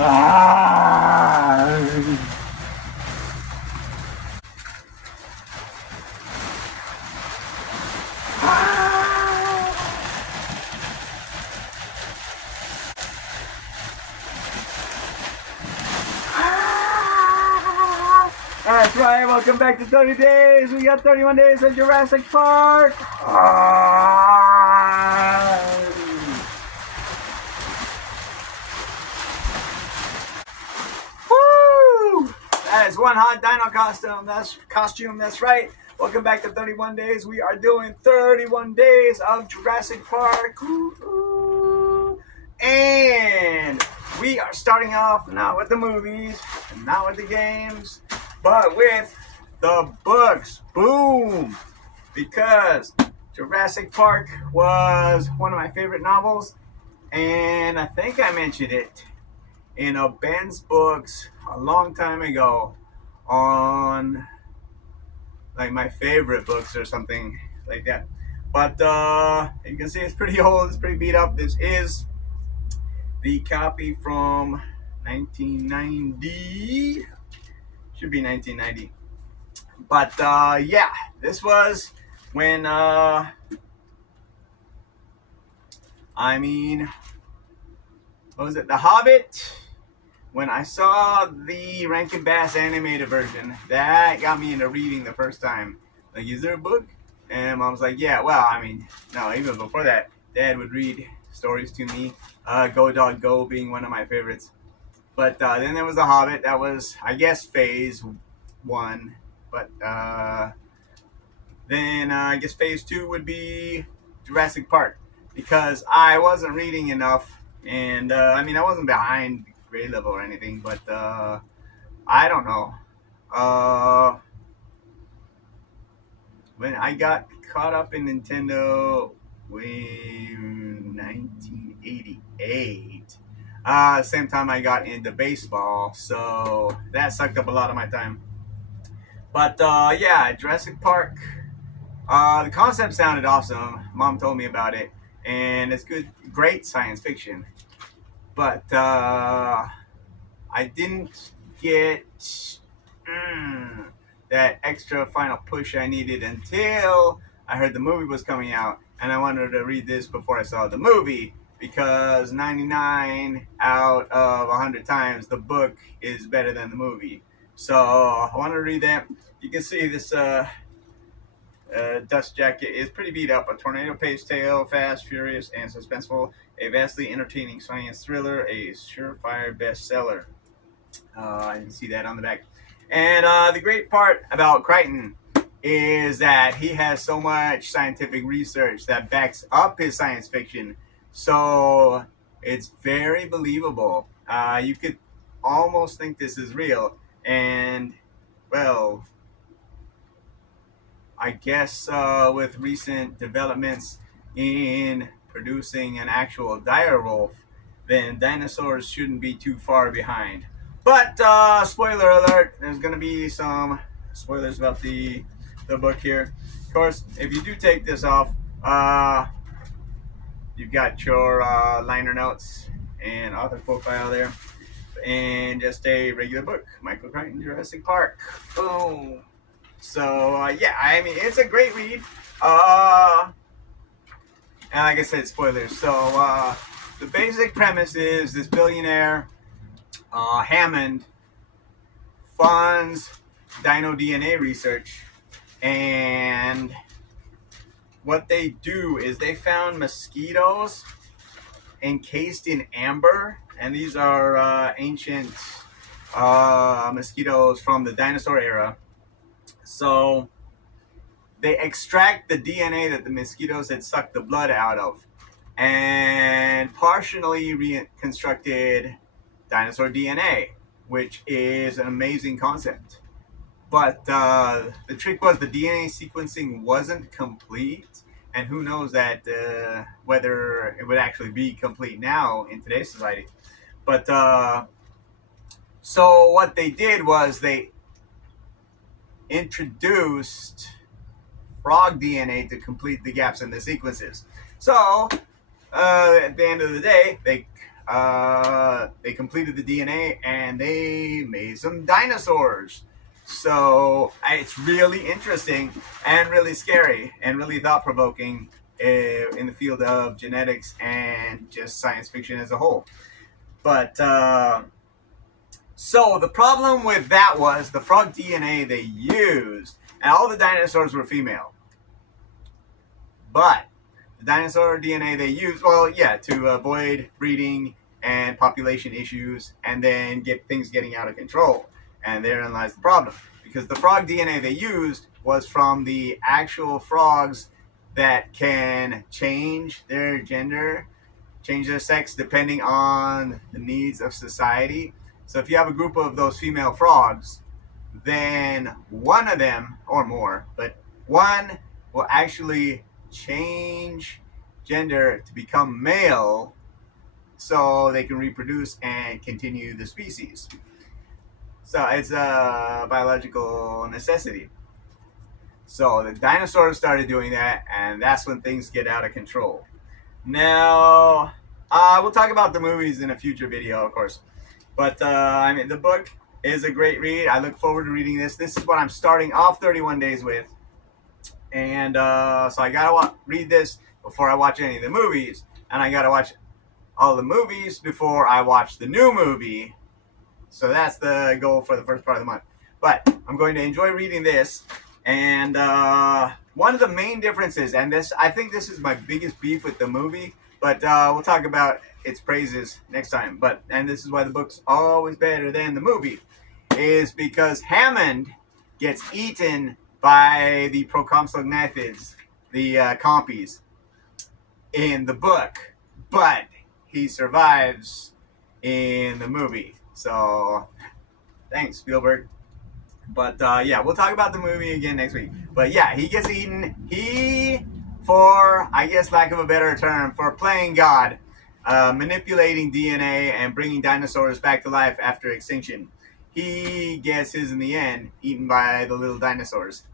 Ah! That's right, welcome back to 30 Days. We got 31 days of Jurassic Park. Woo! That is one hot dino costume. That's right. Welcome back to 31 Days. We are doing 31 days of Jurassic Park. Woo-hoo. And we are starting off not with the movies, not with the games, but with the books. Boom! Because Jurassic Park was one of my favorite novels, and I think I mentioned it in a Ben's books a long time ago on like my favorite books or something like that. But you can see it's pretty old, it's pretty beat up. This is the copy from 1990. Should be 1990. But yeah, this was when what was it? The Hobbit. When I saw the Rankin Bass animated version, that got me into reading the first time. Like, is there a book? And Mom was like, yeah. Well, no, even before that, Dad would read stories to me. Go Dog Go being one of my favorites. But then there was The Hobbit. That was, I guess, phase 1. But then I guess phase 2 would be Jurassic Park. Because I wasn't reading enough. And, I wasn't behind grade level or anything. But, I don't know. When I got caught up in Nintendo in 1988, same time I got into baseball, so that sucked up a lot of my time. But yeah, Jurassic Park, the concept sounded awesome. Mom told me about it, and it's great science fiction. But I didn't get that extra final push I needed until I heard the movie was coming out, and I wanted to read this before I saw the movie, because 99 out of 100 times the book is better than the movie. So I wanted to read that. You can see this dust jacket is pretty beat up. A tornado-paced tale, fast, furious, and suspenseful. A vastly entertaining science thriller, a surefire bestseller. I can see that on the back. And the great part about Crichton is that he has so much scientific research that backs up his science fiction. So it's very believable. You could almost think this is real. And, well, I guess with recent developments in producing an actual dire wolf, then dinosaurs shouldn't be too far behind. But spoiler alert, there's going to be some spoilers about the book here. Of course, if you do take this off, you've got your liner notes and author profile there. And just a regular book, Michael Crichton, Jurassic Park. Boom. So, yeah, it's a great read. And like I said, spoilers. So, the basic premise is this billionaire, Hammond, funds dino DNA research, and what they do is they found mosquitoes encased in amber, and these are ancient mosquitoes from the dinosaur era. So they extract the DNA that the mosquitoes had sucked the blood out of, and partially reconstructed dinosaur DNA, which is an amazing concept. But the trick was the DNA sequencing wasn't complete, and who knows that whether it would actually be complete now in today's society. But so what they did was they introduced frog DNA to complete the gaps in the sequences. So at the end of the day, they they completed the DNA and they made some dinosaurs. So it's really interesting and really scary and really thought-provoking in the field of genetics and just science fiction as a whole. But so the problem with that was the frog DNA they used, and all the dinosaurs were female. But the dinosaur DNA they used, well, yeah, to avoid breeding and population issues and then get things getting out of control. And therein lies the problem. Because the frog DNA they used was from the actual frogs that can change their gender, change their sex depending on the needs of society. So if you have a group of those female frogs, then one of them, or more, but one will actually change gender to become male so they can reproduce and continue the species. So it's a biological necessity. So the dinosaurs started doing that, and that's when things get out of control. Now, we'll talk about the movies in a future video, of course. But, I mean, the book is a great read. I look forward to reading this. This is what I'm starting off 31 Days with. And so I gotta read this before I watch any of the movies. And I gotta watch all the movies before I watch the new movie. So that's the goal for the first part of the month. But I'm going to enjoy reading this. And one of the main differences, and this, I think this is my biggest beef with the movie, but we'll talk about its praises next time. And this is why the book's always better than the movie, is because Hammond gets eaten by the Procompsognathids, the compies, in the book, but he survives in the movie. So, thanks, Spielberg. But, yeah, we'll talk about the movie again next week. But, yeah, he gets eaten. He, for, I guess, lack of a better term, for playing God, manipulating DNA and bringing dinosaurs back to life after extinction, he gets his, in the end, eaten by the little dinosaurs.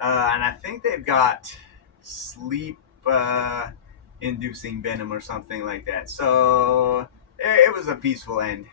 And I think they've got sleep-inducing venom or something like that. So, it was a peaceful end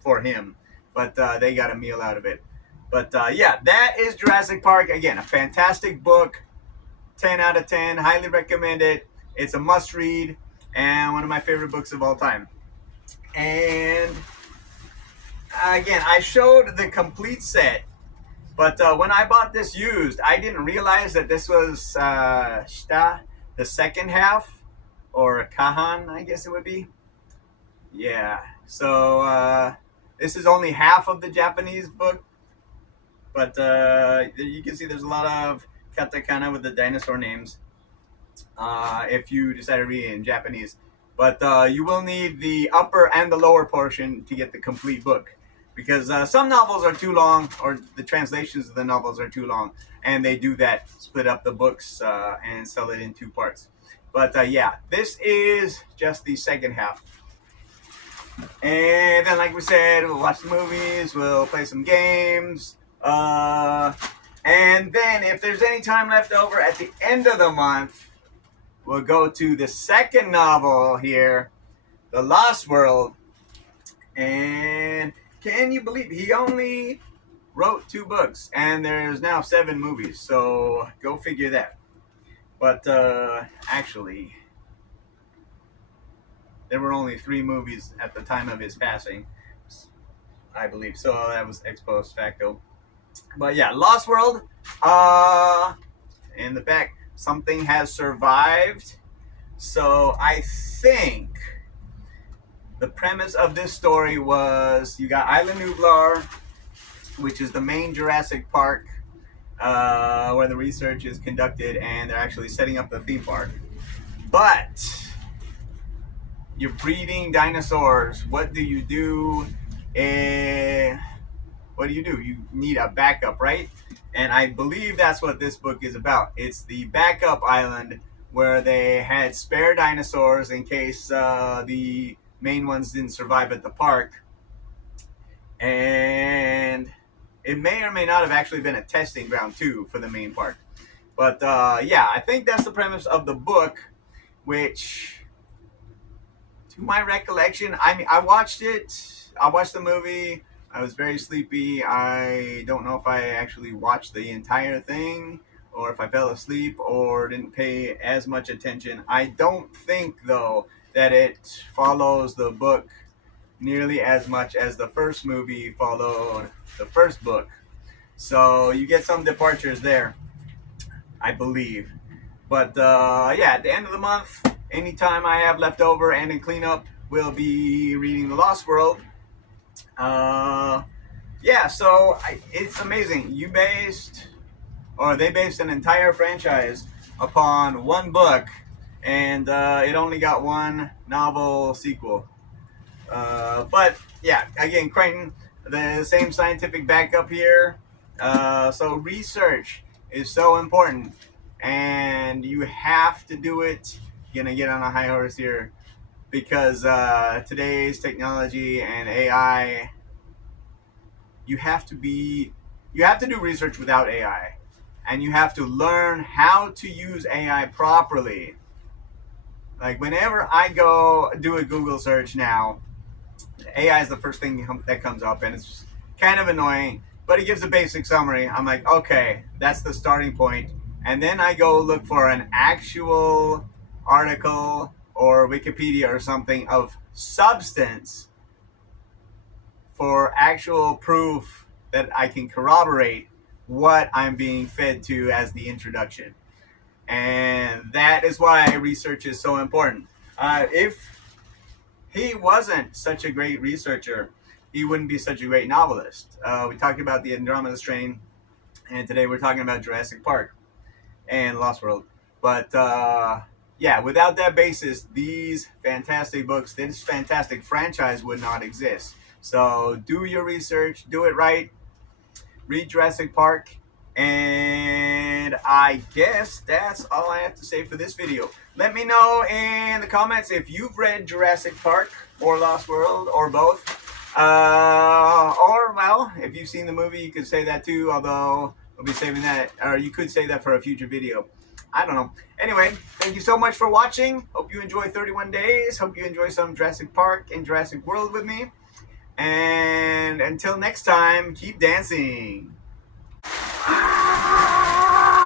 for him. But they got a meal out of it. But yeah, that is Jurassic Park. Again, a fantastic book. 10 out of 10. Highly recommend it. It's a must read and one of my favorite books of all time. And again, I showed the complete set. But when I bought this used, I didn't realize that this was the second half. Or Kahan, I guess it would be. Yeah. So this is only half of the Japanese book. But you can see there's a lot of katakana with the dinosaur names if you decide to read it in Japanese. But you will need the upper and the lower portion to get the complete book. Because some novels are too long, or the translations of the novels are too long. And they do that, split up the books and sell it in two parts. But yeah, this is just the second half. And then, like we said, we'll watch the movies, we'll play some games. And then if there's any time left over at the end of the month, we'll go to the second novel here, The Lost World. And can you believe he only wrote 2 books and there's now 7 movies, so go figure that. But actually, there were only 3 movies at the time of his passing, I believe. So that was ex post facto. But yeah, Lost World. In the back, something has survived. So I think the premise of this story was you got Isla Nublar, which is the main Jurassic Park, where the research is conducted and they're actually setting up the theme park. But you're breeding dinosaurs. What do you do? What do? You need a backup, right? And I believe that's what this book is about. It's the backup island where they had spare dinosaurs in case the main ones didn't survive at the park. And it may or may not have actually been a testing ground too for the main park. But yeah, I think that's the premise of the book, which To my recollection, I mean, I watched it. I watched the movie. I was very sleepy. I don't know if I actually watched the entire thing or if I fell asleep or didn't pay as much attention. I don't think, though, that it follows the book nearly as much as the first movie followed the first book. So you get some departures there, I believe. But yeah, at the end of the month, anytime I have left over and in cleanup, we'll be reading The Lost World. Yeah, so it's amazing. They based an entire franchise upon one book, and it only got one novel sequel. But yeah, again, Crichton, the same scientific backup here. So research is so important, and you have to do it. Gonna get on a high horse here because today's technology and AI, you have to do research without AI, and you have to learn how to use AI properly. Like whenever I go do a Google search now, AI is the first thing that comes up, and it's kind of annoying, but it gives a basic summary. I'm like, okay, that's the starting point. And then I go look for an actual article or Wikipedia or something of substance for actual proof that I can corroborate what I'm being fed to as the introduction. And that is why research is so important. If he wasn't such a great researcher, he wouldn't be such a great novelist. We talked about the Andromeda Strain, and today we're talking about Jurassic Park and Lost World. But yeah, without that basis, these fantastic books, this fantastic franchise would not exist. So do your research, do it right, read Jurassic Park, and I guess that's all I have to say for this video. Let me know in the comments if you've read Jurassic Park or Lost World or both. Or, well, if you've seen the movie, you could say that too, although we'll be saving that, or you could say that for a future video. I don't know. Anyway, thank you so much for watching. Hope you enjoy 31 days. Hope you enjoy some Jurassic Park and Jurassic World with me. And until next time, keep dancing.